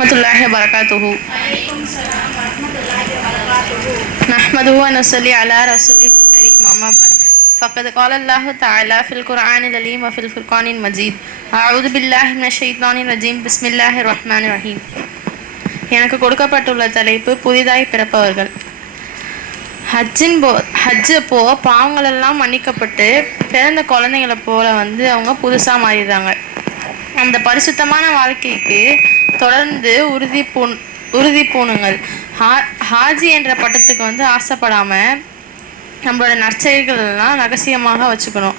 रहमतुल्लाहि व बरकातुहू नहमदुहु व नसल्ली अला रसूलिल करीम अम्मा बाद फ़क़द क़ाल अल्लाहु तआला फ़िल क़ुरआनिल अज़ीम व फ़िल फ़ुरक़ानिल मजीद अऊज़ु बिल्लाहि मिनश ஷைத்தானிர் ரஜீம் பிஸ்மில்லாஹிர் ரஹ்மானிர் ரஹீம். எனக்கு கொடுக்கப்பட்டுள்ள தலைப்பு புதிதாய் பிறப்பவர்கள். ஹஜ் அப்போ பாவங்களெல்லாம் மன்னிக்கப்பட்டு பிறந்த குழந்தைங்களை போல அவங்க புதுசாக மாறிடுறாங்க. அந்த பரிசுத்தமான வாழ்க்கைக்கு தொடர்ந்து உறுதி பூணுங்கள். ஹாஜி என்ற பட்டத்துக்கு ஆசைப்படாமல் நம்மளோட நற்செயல்கள் எல்லாம் ரகசியமாக வச்சுக்கணும்.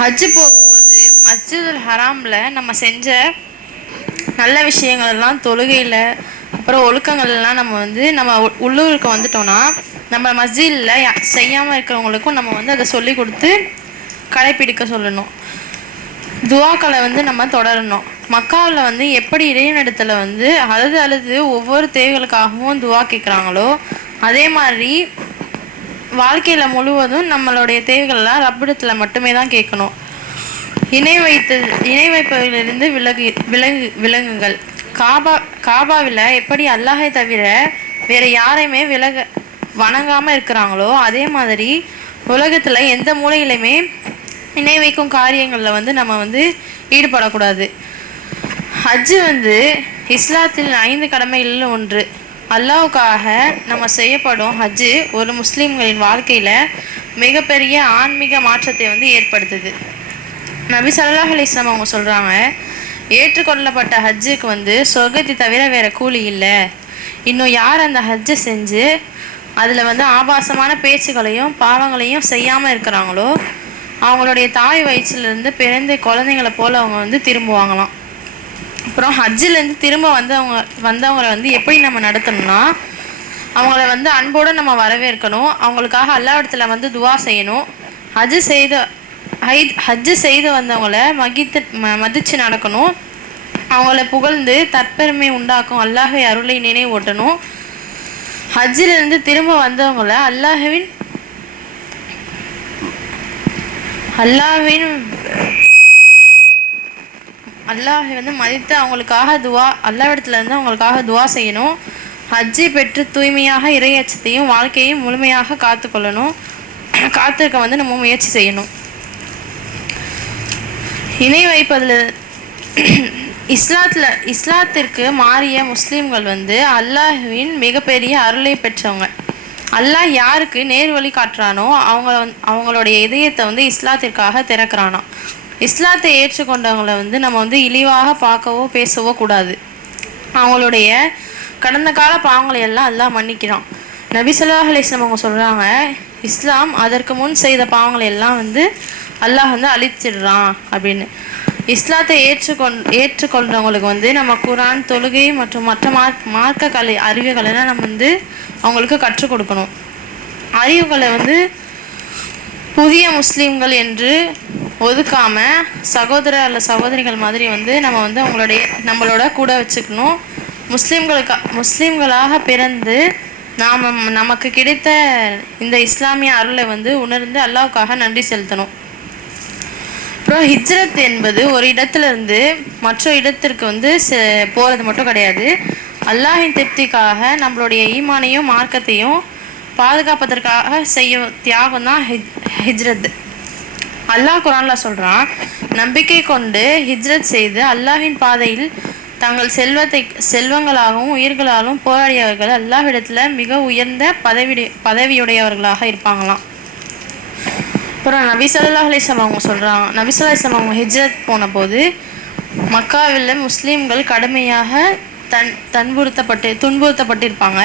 ஹஜ்ஜு போகும்போது மஸ்ஜிதுல் ஹராமில் நம்ம செஞ்ச நல்ல விஷயங்கள் எல்லாம் தொழுகையில் அப்புறம் ஒழுக்கங்கள் எல்லாம் நம்ம உள்ளூருக்கு வந்துட்டோம்னா நம்ம மஸ்ஜிதில் செய்யாமல் இருக்கிறவங்களுக்கும் நம்ம அதை சொல்லி கொடுத்து கடைப்பிடிக்க சொல்லணும். துவாக்களை நம்ம தொடரணும். மக்காவில் எப்படி இறைவனிடத்தில் அழுது ஒவ்வொரு தேவைகளுக்காகவும் துவா கேட்குறாங்களோ அதே மாதிரி வாழ்க்கையில் முழுவதும் நம்மளுடைய தேவைகள்லாம் ரப்பிடத்தில் மட்டுமே தான் கேட்கணும். இணை வைப்பவர்களிலிருந்து விலங்குகள். காபாவில் எப்படி அல்லாஹை தவிர வேறு யாரையுமே வணங்காமல் இருக்கிறாங்களோ அதே மாதிரி உலகத்தில் எந்த மூலையிலுமே இணை வைக்கும் காரியங்களில் நம்ம ஈடுபடக்கூடாது. ஹஜ்ஜு இஸ்லாத்தில் 5 கடமைகளில் ஒன்று. அல்லாஹ்வுக்காக நம்ம செய்யப்படும் ஹஜ்ஜு ஒரு முஸ்லீம்களின் வாழ்க்கையில் மிகப்பெரிய ஆன்மீக மாற்றத்தை ஏற்படுத்துது. நபி ஸல்லல்லாஹு அலைஹி வஸல்லம் அவங்க சொல்கிறாங்க, ஏற்றுக்கொள்ளப்பட்ட ஹஜ்ஜுக்கு சொர்க்கத்தை தவிர வேறு கூலி இல்லை. இன்னும் யார் அந்த ஹஜ்ஜை செஞ்சு அதில் ஆபாசமான பேச்சுகளையும் பாவங்களையும் செய்யாமல் இருக்கிறாங்களோ அவங்களுடைய தாய் வயிற்றிலேருந்து பிறந்த குழந்தைங்களை போல் அவங்க திரும்புவாங்களாம். அப்புறம் ஹஜ்ஜிலேருந்து திரும்ப வந்தவங்களை எப்படி நம்ம நடத்தணும்னா அவங்கள அன்போடு நம்ம வரவேற்கணும். அவங்களுக்காக அல்லாஹ்விடத்தில் துவா செய்யணும். ஹஜ்ஜு செய்து வந்தவங்கள மதித்து நடக்கணும். அவங்கள புகழ்ந்து தற்பெருமை உண்டாக்கும் அல்லாஹ்வை அருளை நினைவூட்டணும். ஹஜ்ஜிலிருந்து திரும்ப வந்தவங்கள அல்லாஹ்வை மதித்து அவங்களுக்காக அல்லாஹ்விடத்துல அவங்களுக்காக துவா செய்யணும். ஹஜ்ஜை பெற்று தூய்மையாக இறையச்சத்தையும் வாழ்க்கையும் முழுமையாக காத்திருக்க நம்ம முயற்சி செய்யணும். இணை வைப்பதில் இஸ்லாத்திற்கு மாறிய முஸ்லீம்கள் அல்லாஹ்வின் மிகப்பெரிய அருளை பெற்றவங்க. அல்லாஹ் யாருக்கு நேர்வழி காட்டுறானோ அவங்களுடைய இதயத்தை இஸ்லாத்திற்காக திறக்கிறானோ. இஸ்லாத்தை ஏற்றுக்கொண்டவங்களை நம்ம இழிவாக பார்க்கவோ பேசவோ கூடாது. அவங்களுடைய கடந்த கால பாவங்களை எல்லாம் அல்லாஹ் மன்னிக்கிறான். நபி ஸல்லல்லாஹு அலைஹி வஸல்லம் அவங்க சொல்கிறாங்க, இஸ்லாம் அதற்கு முன் செய்த பாவங்களை எல்லாம் அல்லாஹ் அழிச்சிடுறான் அப்படின்னு. இஸ்லாத்தை ஏற்றுக்கொள்றவங்களுக்கு நம்ம குரான், தொழுகை மற்றும் மற்ற மார்க்க கலை அறிவுகளெல்லாம் நம்ம அவங்களுக்கு கற்றுக் கொடுக்கணும். அறிவுகளை புதிய முஸ்லீம்கள் என்று ஒதுக்காம சகோதரர் அல்ல சகோதரிகள் மாதிரி நம்ம நம்மளோட கூட வச்சுக்கணும். முஸ்லீம்களாக பிறந்து நமக்கு கிடைத்த இந்த இஸ்லாமிய அருளை உணர்ந்து அல்லாஹ்வுக்காக நன்றி செலுத்தணும். அப்புறம் ஹிஜ்ரத் என்பது ஒரு இடத்துலேருந்து மற்ற இடத்திற்கு போகிறது மட்டும் கிடையாது. அல்லாஹின் திருப்திக்காக நம்மளுடைய ஈமானையும் மார்க்கத்தையும் பாதுகாப்பதற்காக செய்யும் தியாகம் தான் ஹிஜ்ரத். அல்லாஹ் குர்ஆனில் சொல்கிறான், நம்பிக்கை கொண்டு ஹிஜ்ரத் செய்து அல்லாஹின் பாதையில் தங்கள் செல்வங்களாகவும் உயிர்களாலும் போராடியவர்கள் அல்லாஹ்விடத்தில் மிக உயர்ந்த பதவியுடையவர்களாக இருப்பாங்களாம். அப்புறம் நபி ஸல்லல்லாஹு அலைஹி வஸல்லம் அவங்க சொல்கிறாங்க, நபி ஸல்லல்லாஹு அலைஹி வஸல்லம் அவங்க ஹிஜ்ரத் போன போது மக்காவில் முஸ்லீம்கள் கடுமையாக துன்புறுத்தப்பட்டிருப்பாங்க.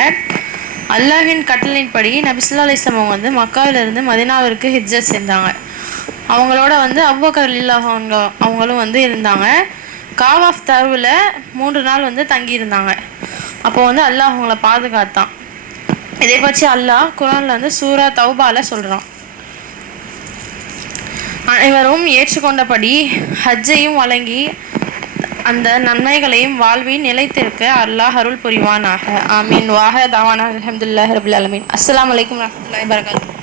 அல்லாஹ்வின் கட்டளையின்படி நபி ஸல்லல்லாஹு அலைஹி வஸல்லம் அவங்க மக்காவிலிருந்து மதீனாவிற்கு ஹிஜ்ரத் செஞ்சாங்க. அவங்களோட அபூபக்கர் ரலியல்லாஹு அன்ஹு அவங்களும் இருந்தாங்க. காவாஃப் தருவில் 3 நாள் தங்கியிருந்தாங்க. அப்போ அல்லாஹ் அவங்கள பாதுகாத்தான். இதை பற்றி அல்லாஹ் குர்ஆனில் சூரா தௌபாவில் சொல்கிறான், அனைவரும் ஏற்றுக்கொண்டபடி ஹஜ்ஜையும் வழங்கி அந்த நன்மைகளையும் வாழ்வில் நிலைத்திருக்க அல்லாஹ் அருள் புரிவானாக. ஆமீன். வாஹ தாவானா அல்ஹம்துலில்லாஹி ரப்பில் ஆலமீன். அஸ்ஸலாமு அலைக்கும் வரஹ்மத்துல்லாஹி வபரகாத்துஹு.